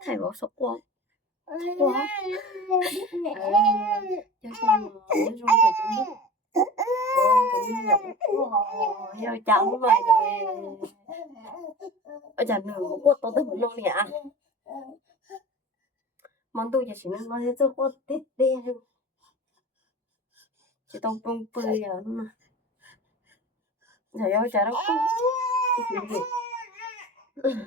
係喎，縮光，縮光，有時我嗰種嗰種，哦，嗰啲肉，哇，又走埋嘅，我就唔好過多得好多年啊，忙到有時咧，我哋都過啲啲，就當半杯啊嘛，又有就得半，嗯。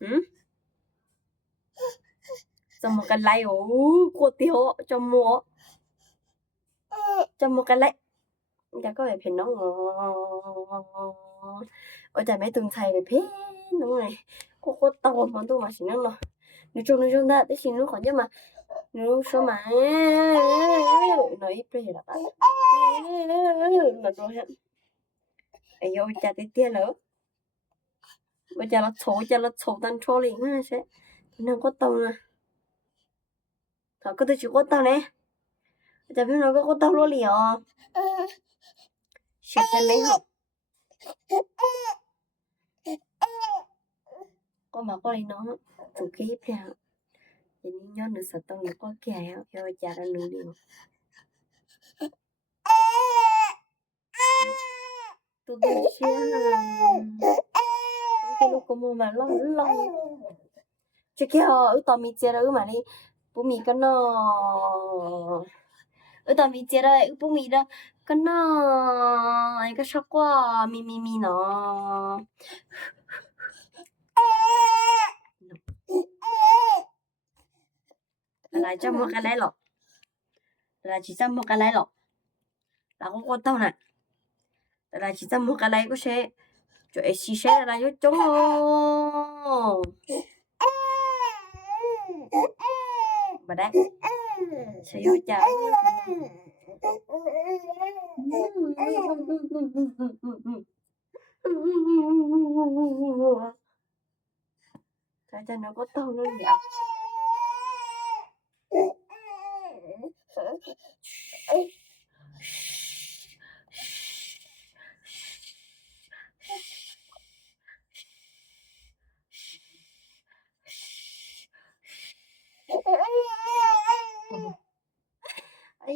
một con nhớ nhớ bây giờ có ok lúc mấy về phải tôi chỉ có quậy ai em nó có gì sao mà cái này có sẽ bỏ con nhớ tía nó có lo có lo sẽ có thể bỏ thì có bên nông một cha nói ừ ừ có nhớ tí này có chỉ cho một cái này hả ừ cho một cái like ồ cô tiêu cho mua cho một cái like đã có vẻ phiền nó ở tại mấy tuần thầy về phê đúng rồi cô cô tao món tôi mà xin nó nó nói chung nói chung đã để xin nó khỏi nhưng mà nếu số mà nói ít rồi là bạn là rồi hả ấy ôi cha tí tia lỡ bây giờ là số giờ là số tan số liền ha sẽ nó có tàu nè? Thôi, cứ tôi chỉ có tàu nè. Giờ biết nó có có tàu luôn liền sẽ phải lấy học có mà có lấy nó chủ khí ra thì nhớ được sợ tao nó có kẻ cho cha ra nửa điều tôi tôi sẽ cái lúc cũng mà lâu lâu chứ kia ở tao mi chơi rồi mà đi bố mi cái nó ở tao mi chơi rồi bố mi đó cái nó anh cái sốc quá mi mi mi nó là cho một cái lấy lọ là chỉ cho một cái lấy lọ là có con tao này là chỉ cho một cái lấy có sẽ cho ấy xí là bà đấy sẽ vô chào Tại cho nó có tao luôn nhỉ? Shh ơi, tụi mình thật là phải nấu này nè. Mình nấu nó mình nấu mình nấu. Ôi, trời ơi, phải nấu nè. Ờ,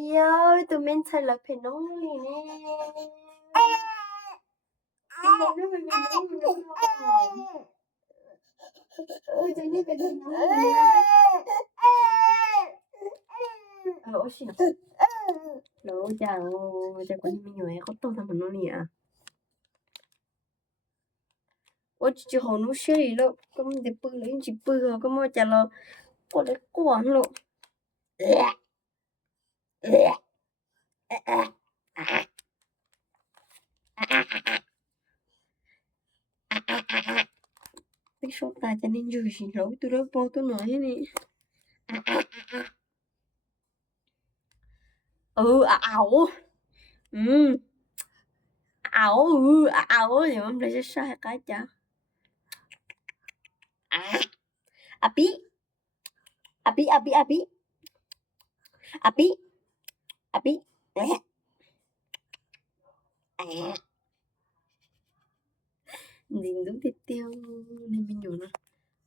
ôi xin lỗi. Lỗi chào, chào con mình nhỏ có tốt thằng nó nè. Ôi, chị hồ nó xe gì đâu. Có mình để bự lấy chị bự rồi, có mà chả là có để quản luôn. Cái số tài cho nên dù xin lỗi tôi đó bao tôi nói thế này ừ ảo ừ ảo ừ ảo thì em lấy sai cái chả à api api api api api Abi, à à. Nhìn đúng thịt tiêu nên mình nhủ nó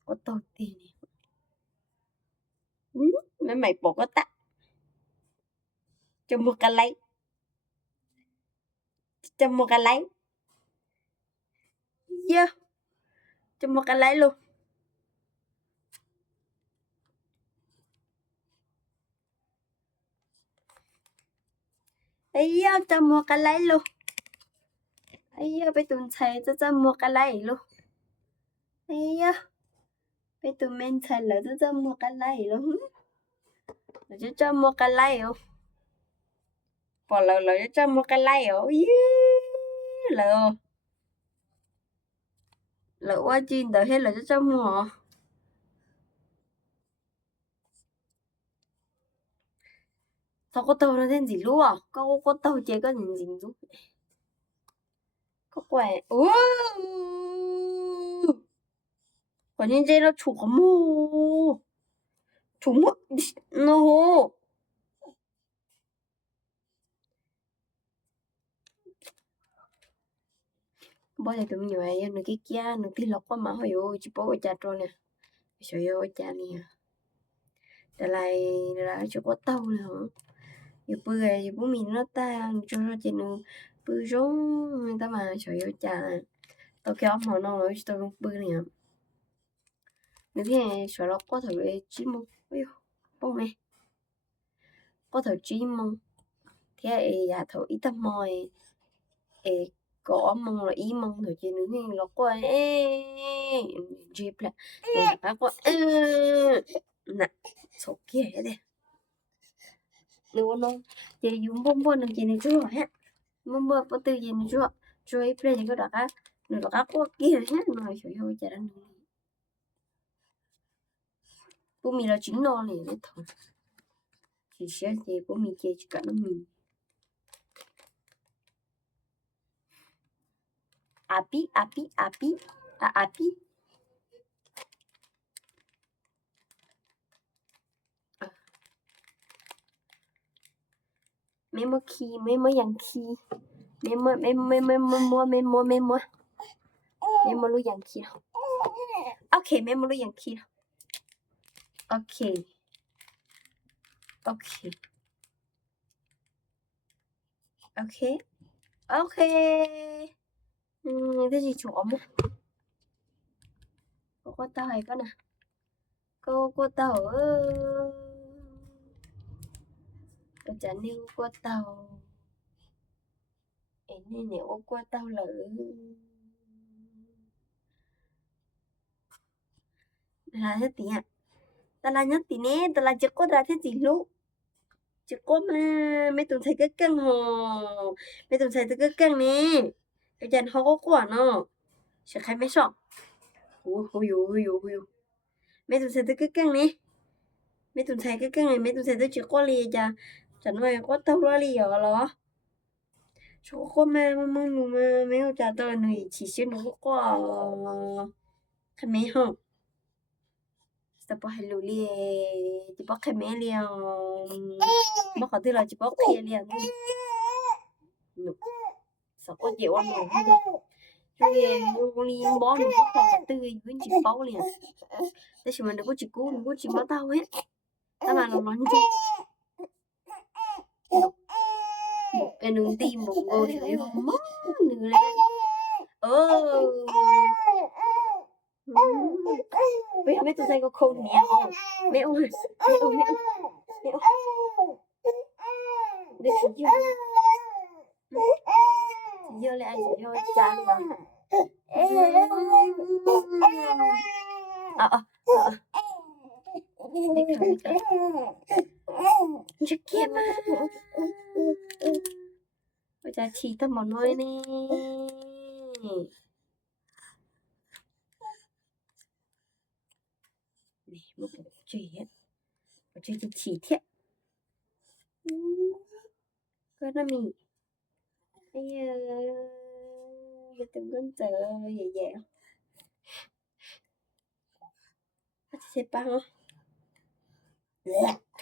có tội tiền này. Ừ, mấy mày bỏ có tắt. Cho một cái lấy cho một cái lấy yeah. Cho một cái lấy luôn. ไอ้เหี้จะมัวกันไรลูกไอ้เหี้ไปตุนใช้จะจะมัวกันไรลูกไอ้เหี้ไปตุนเมนฉันแล้วจะจะมัวกันไรลูกเราจะจะมัวกันไรอ๋อพอเราเราจะจะมัวกันไรอ๋อยื้อเราเราว่าจีนเดี๋ยวให้เราจะจะมัว sao có tàu nó tên gì luôn à? Có có tàu chế có nhìn gì luôn có còn nó mô mô bao giờ tụi mình vậy? nó cái kia, nó tí lọc qua mà. Hồi yo chỉ bỏ cha trôi nè. Sợ yo cha nè. Lại là chỗ có tàu nè hả yo bữa ngày yo bố mình nó ta cho nó chỉ nó bữa rong người ta mà sợ yo cha tao kéo mà nó nói tao không bữa nè nếu thế sợ nó có thử chỉ mong ôi bông này có thử chỉ mong thế nhà thử ít tâm mồi có mong là ý mong thôi chứ nữa thì nó có ê dịp là nó có nè số kia đấy nếu nó chỉ dùng bông bông là chỉ này chú ha bông bông có từ gì này cái đó đó kia hiểu hiểu chả đang bố mình là chính nó này đấy thôi chỉ sẽ thì bố mình chơi cả nó mình api api api. À, api. ไม่มัวคีไม่มอย่างคีไม่มัไม่ไม่ไม่ไม่มัไม่มัไม่มัไม่มรู้อย่างคีโอเคไม่มรู้อย่างคีโอเคโอเคโอเคโอเคอืมได้จีจูอมก็ก็ตายก็นะก็ก็ตาย ก็จะนิ่งกว่าเตาไอ้นี่เหนียวกว่าเตาเลยแอราเทติอะตลาดยันติเน่ตลาดจะก็ราเทติลุกจะก็มาไม่ต้องใช้ก็เก่งหอไม่ต้องใช้ก็เก่งนี้อาจารย์เขาก็กลัวเนาะฉันใครไม่ชอบโอ้โหอยู่อยู่อยู่ไม่ต้องใช้ก็เก่งนี้ไม่ต้องใช้ก็เก่งไงไม่ต้องใช้ตะจะก็เลยจ้ะ ở đó số có mà mà mà mà mấy ông cha chỉ xin nó hello chỉ liền là chỉ liền. Rồi con đi bó mình có còn tư với chị báu liền. Thế chỉ mình có chị cú có chị má tao hết. Ta mà nó nói chứ cái đường tim, một ngồi thì không mất nữa lên ơ bây giờ mấy tôi thấy có khôn mèo mèo mèo mèo mèo đây là gì vô. Lại vô chán quá. ờ ờ ờ đi khởi đi khởi chắc kia mà bây giờ chỉ tao một nuôi nè này một bộ chuyện một chuyện chỉ thiệt. Cái nó mình cái uh, từng con tờ vậy vậy sẽ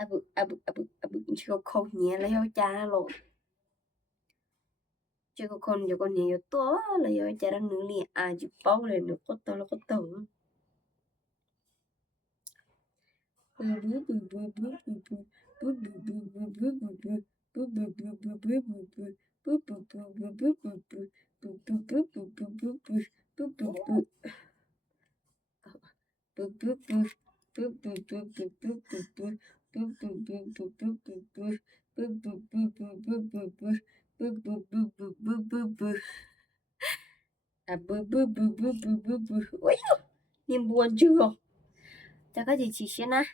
아부 아부 아부 아부 이거 거기에 레요 자로 저거 건 저거 내요 또 레요 자랑 눈이 아주 빠울에 놓고 떨어 것도 hô cha luôn. chứ có con cho con nhiều to là do cha đang nướng liền à chụp bao lên được có to là có to à bư bư bư bư bư bư bư ôi niềm buồn chưa chắc có gì chị xem á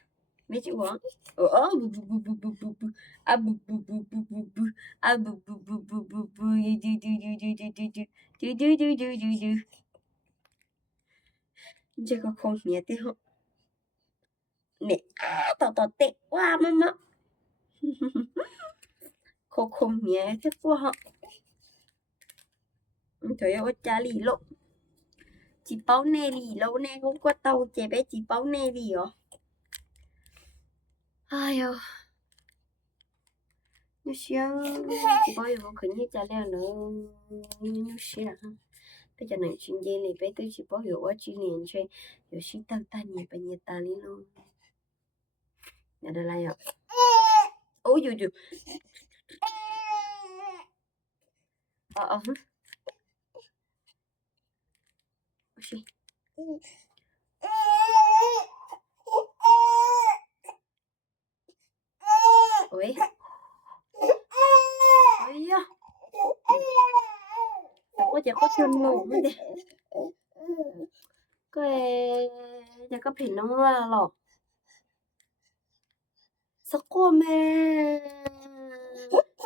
mấy chịu hả ờ bư bư bư bư bư bư bư à bư bư bư bư bư bư à bư bư bư bư bư bư du du du du du du du du du du du du chắc có không không nè tao tao thế quá. Hả trời ơi cha lì lộ chị báo nè lì lâu nè không qua tàu trẻ bé chị báo nè lì ó, ai ơ, như xưa chị báo giờ khẩn như cha leo nó như xíu à, bây giờ này chuyện gì này bé tôi chỉ báo hiểu quá chuyện liền chơi. Hiểu xin tăng ta nhẹ bé nhẹ ta đi luôn. Ja delayaq. Uy uy uy. Aa. Hı. Bir şey. Oy. Ay ya. Có chả có chân ngủ nữa nè. Cái... Chả có phỉnh nó là lọt. そこめー。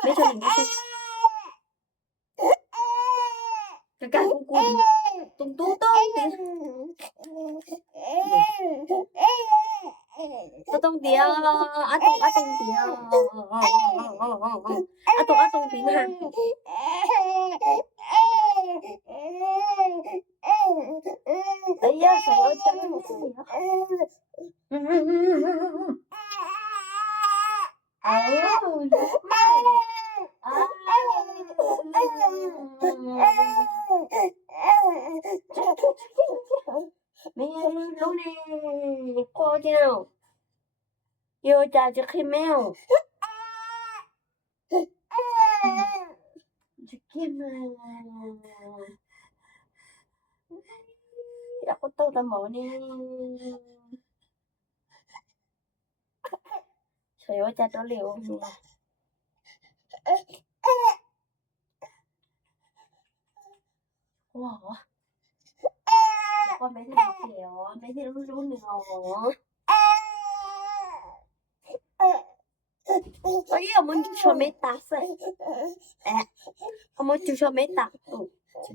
めちゃめちゃ。Gagawin ko. Tungtutong din. Tutong dia. Atong atong dia. Atong atong dia. sadece Kimmel. Kimmel. Ako to na mo ni. Sayo cha to liu na. Wow. ว่าไม่ได้เสียวไม่ได้รู้รู้หนึ่งหรอ 我哎呀，我们就说没打算。哎，我们就说没打算。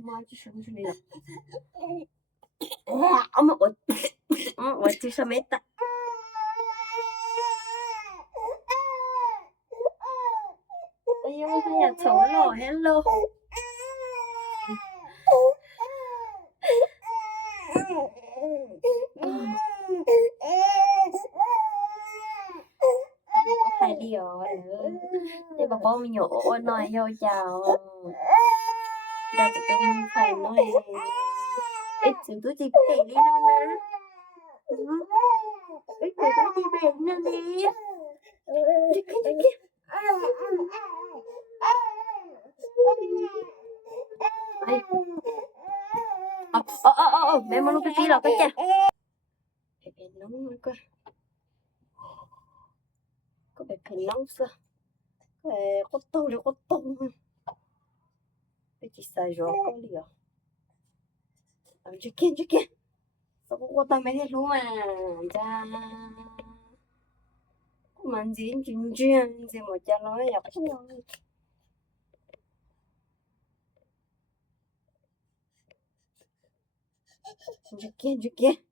妈就说没打算。哎，我们我，嗯，我就说没打。哎呀，我还想吵闹，hello。Bông nhổ nói yêu chào. đặt dạ, tụi tôi không phải nói. Ít chúng tôi chỉ bể đi đâu nè. Ừ, ít chúng tôi chỉ bể đi đâu nè. Đi kia, đi kia. Ay. Ờ, ờ, ờ, mẹ muốn cái gì là cái chà. Phải nóng nữa. Có phải phải nóng sao? 에, 꽃다우리 꽃다우 비치사이 조꼬리요 줄게 줄게 서고 꽃다메네 로마 자 만진 준주한 제 뭐잖아 약간 줄게 줄게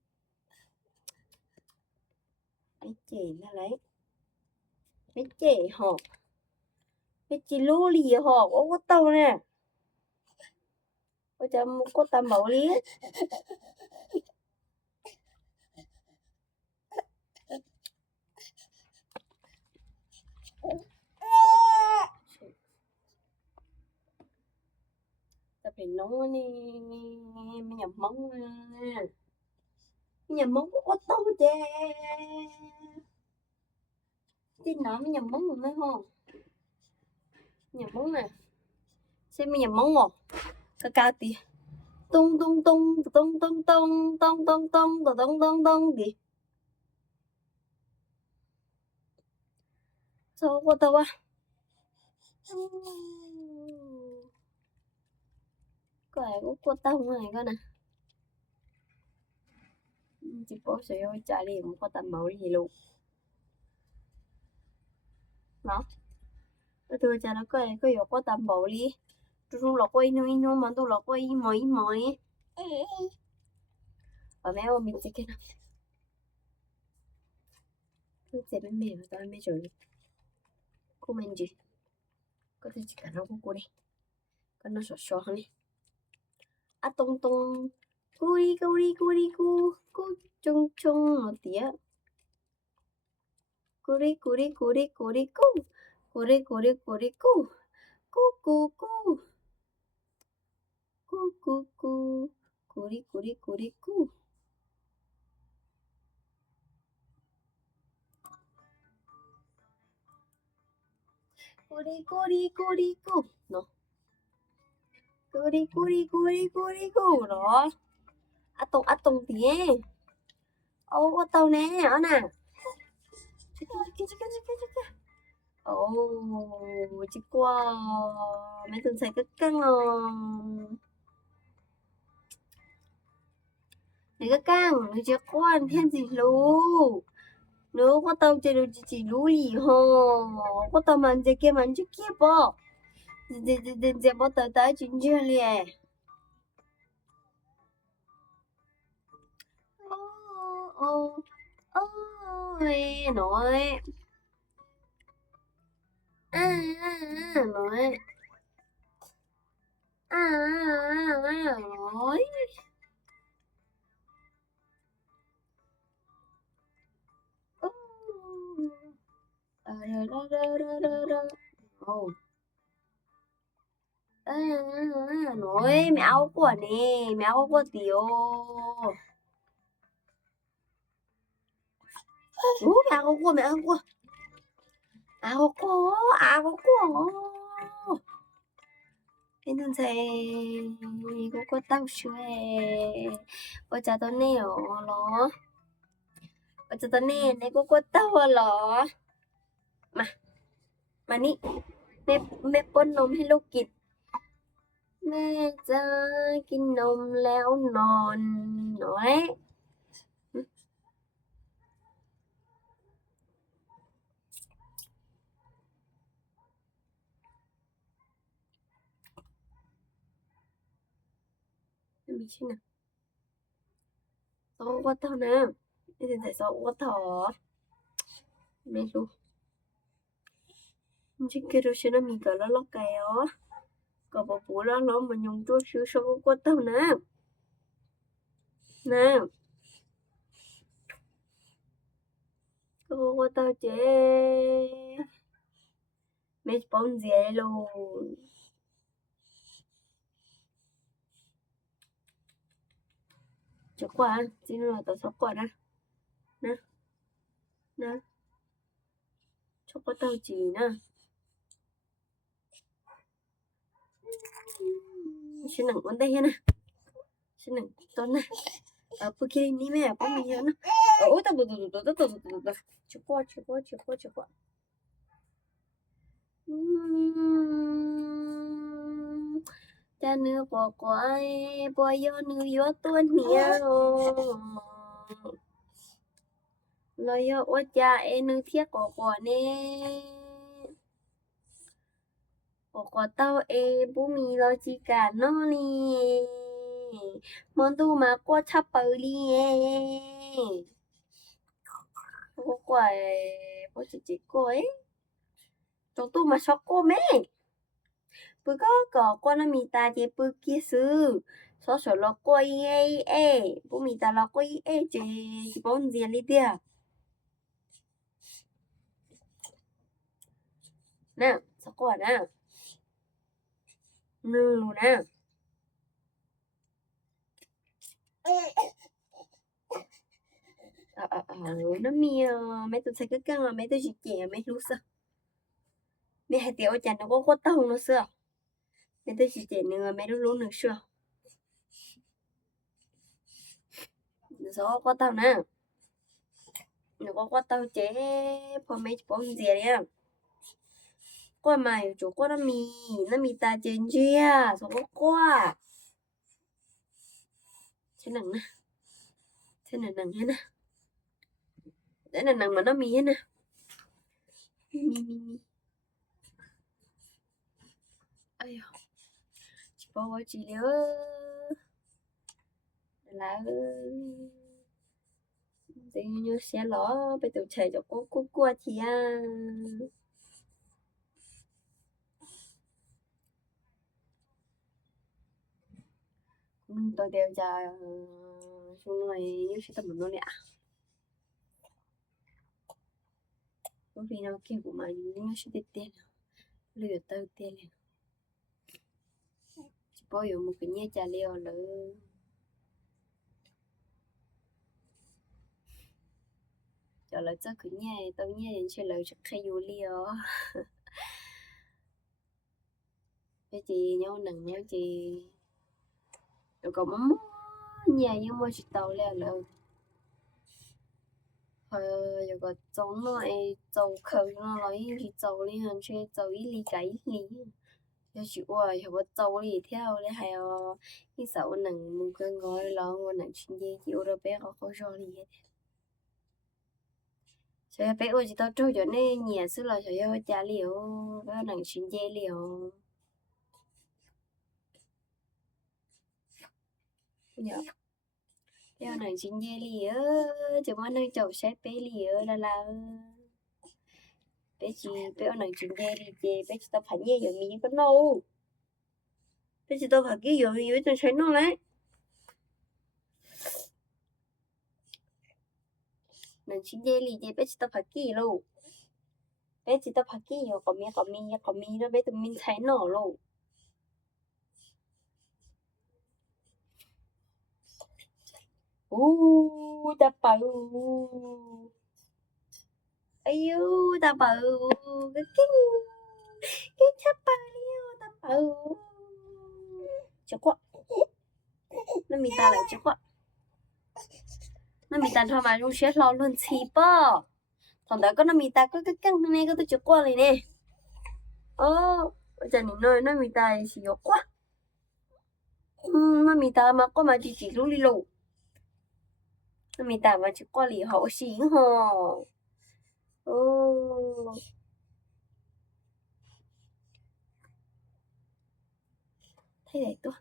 mấy chị nó lấy mấy chị hộp Piccolo lì hò ô có tàu nè. Bây giờ có tầm bảo lý. Ta phải nấu nè mình nhập móng nè. Nhập móng có có tàu chè. Tin nó nhập móng rồi đấy không nhầm mong này xem mình nhầm mong một cái ca tí tung tung tung tung tung tung tung tung tung tung tung tung tung đi sao có tao à cái của cô tao này coi nè chỉ có sự ơi trả liền một có tầm mẫu gì luôn đó tôi tôi trả nó coi có có tầm bộ đi tôi lọc quay nó nó mà tôi lọc quay mỗi mỗi và mẹ ôm mình sẽ cái nào tôi sẽ bên mẹ và tôi mẹ rồi cô mình gì có thể chỉ cả nó của cô đi con nó sọ sọ hơn đi à tung tung cô đi cô đi cô đi cô cô chung chung một tía cô đi cô đi cô đi cô đi cô Kurekuriku. Kuku ku. ku ku. Kuri kuri kuriku. Kurikurikuriku. No. ku No. Atong atong tiye. Oh, tao nè, ở nè. Chết chết chết. 어, 직구와 맨손 사이 끝강은 내가 깡 이제 꼬한 편지로 nếu có tao chơi được chỉ lùi ho có tao mình chơi kia mình chơi kia bỏ giờ giờ giờ giờ bỏ tao tới chuyện chưa liền à? ô ô ô nói. À, à, à, rồi. À, à, à, rồi. Ờ, rồi, rồi, rồi, rồi, rồi, rồi. À, à, rồi. À, nói mèo của nè, mèo của tiểu. Ú, mèo của mèo của. 아오고 아오고 인생 이거 꽃다우슈에 어쩌더네요 러 어쩌더네 내거 꽃다워러 마 마니 맵맵 뻔놈 헬로킷 แม่จะกินนมแล้วนอนหน่อย 미친아. 소워터는 이제 돼서 워터 메로 음식기로 싫으면 이걸로 넣을까요? 그거 뭐라 넣으면 용도 주셔고 워터는 네 그거 워터제 메시 번 젤로 chocoan, sino la to chocoana. Na. Na. Choco tao chỉ na. Xin nặng con tay nha. Xin nặng con na. À, phụ kia ní mẹ bố mình nha. Ô tao tao tao tao tao tao tao. Choco choco choco choco. Mm. แต่เนื้อปอกไว้ปอยยอเนื้อยอตัวเหนียวลอยยอวจาเอนึงเทียกอก่อเน่กอก่อเต้าเอบุมีลอจิกาโนลีมันดูมาก็ชับเปอลี่เอกอกอเพวกจิจิโกเอตรงตู้มาช็อกโกแม่ 不过个我那米大姐不结束，所说了过一哎哎，不米大了过一哎这是本钱里的。nè, sao qua nè, nulu nè. ờ ờ ờ nó mía mấy tụi sai cái căng mà mấy tụi chị trẻ mấy lúc sao mấy hai tiểu chả nó có có tông nó xưa mấy tôi chỉ chè nữa mấy lúc luôn được chưa? gió quá tao nè. Nó có có tàu chế phô mấy phô gì đấy qua mày chú qua nó mì nó mì ta trên chia số có qua thế nặng nè. Thế nặng nặng hết nè. Để nặng nặng mà nó mì hết nè. Mì mì mì ai à chị chị liễu là tình như xe lỏ bây giờ chạy cho cô cô cô chị à. Tôi đều chờ xuống này như sẽ tập luôn nè lúc khi nào kia của mà như sẽ tiết tiền lừa tao tiền chỉ có giờ một cái nhé trả liều nữa cho là cho cái nhé, tao nhé, đến chơi lời cho khai vô liều. Cái chị nhau nặng nhau chị. Rồi còn mắm nhà nhưng mà chị tàu lẹ lợ rồi rồi có giống nó ấy dầu khẩu nó nói thì dầu đi hơn chơi dầu ít ly cái ít ly rồi chỉ qua rồi có dầu đi theo đấy hay ờ cái sầu nặng một cái ngồi lo ngồi nặng chuyện gì chịu được bé có có rồi đi hết rồi bé ơi chỉ tao trôi cho nên nhà xưa là trời ơi cha liệu bé nặng chuyện gì liệu nhớ Theo nàng chính dê lì ơ Chúng nó nơi chậu xếp bé lì ơ là là Bé chị bé nàng chính dê đi chê Bé chị tao phải nhé rồi mình có nâu Bé chị tao phải cái rồi mình với tôi nó lại nàng chính dê đi chê bé chị tao phải cái luôn. Bé chị tao phải cái rồi có mi có mi có mi đó bé tụi mình thấy nó luôn. Uh, ta 아유 나봐요 괜찮아요 나봐요 저거 남이다 lại 저거 ta thôi mà luôn sẽ lo luôn xì bơ. Thằng đó có 남이다 có cái căng này, có tôi chó quạ này nè. Ô giờ nhìn nơi 남이다 xì nó quá. Ừ, ta mà có mà chỉ chỉ luôn đi lù. Ta mà chó quạ lì hậu xì hồ 哦。thấy đẹp quá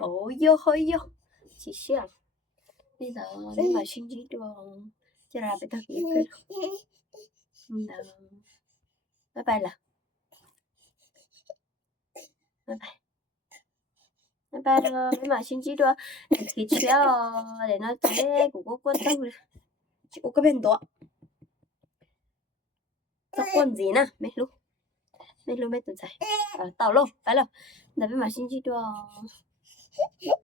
ôi vô hơi vô. Chị xem bây giờ nếu mà suy nghĩ được cho ra phải thật nghiệp rồi bye bye là bye bye rồi mà xin chỉ đua thì chia để nó chế của cô quân tâm. Chị cô có bên đó tao quân gì nè mấy lúc mấy lúc mấy tuần dài tao luôn phải rồi để mà xin chỉ đua